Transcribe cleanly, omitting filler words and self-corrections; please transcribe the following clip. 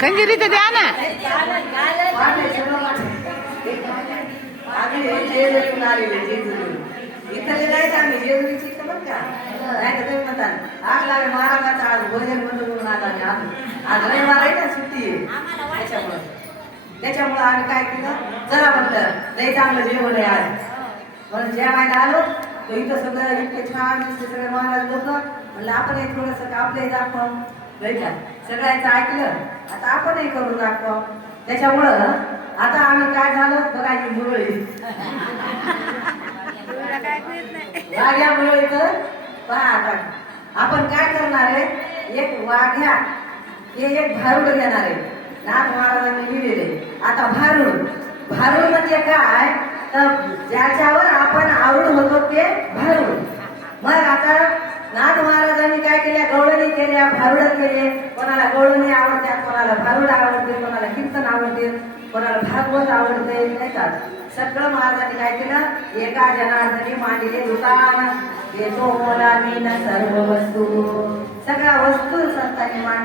खंजिरी तर द्या ना. इथले जायचं आम्ही जेजुरीची इथं बरं का नाही तर तुम्ही म्हणतात आग लावे महाराजाचा आज भोजन बंद करून आता आज रविवार आहे ना सुट्टी आहे त्याच्यामुळं आम्ही काय केलं चला म्हटलं लई चांगलं जेवण आहे आज म्हणून जेवायला आलो तर इथं सगळं इतके छान सगळे महाराज लोक म्हणलं आपण एक थोडंसं आपलंही दाखव नाही का सगळ्यांचं ऐकलं आता आपणही करून दाखव त्याच्यामुळं आता आम्ही काय झालं बघायची मुरळी वाघ्या मुरळीचं पहा आता आपण काय करणार आहे एक वाघ्या हे एक भारूड घेणार आहे नाथ महाराजांनी लिहिलेले आता भारूड म्हणजे काय तर ज्याच्यावर आपण आवडून होतो ते भारूड मग आता नाथ महाराजांनी काय केल्या गवळणी केल्या भारुड केले कोणाला गवळणी आवडतात कोणाला भारुड आवडते कोणाला कीर्तन आवडते कोणाला भागवत आवडते नाही का सगळं महाराजांनी काय केलं एका जनार्दनी मांडले दुकान येतो मला मी न सर्व वस्तू सगळ्या वस्तू संतांनी मांडले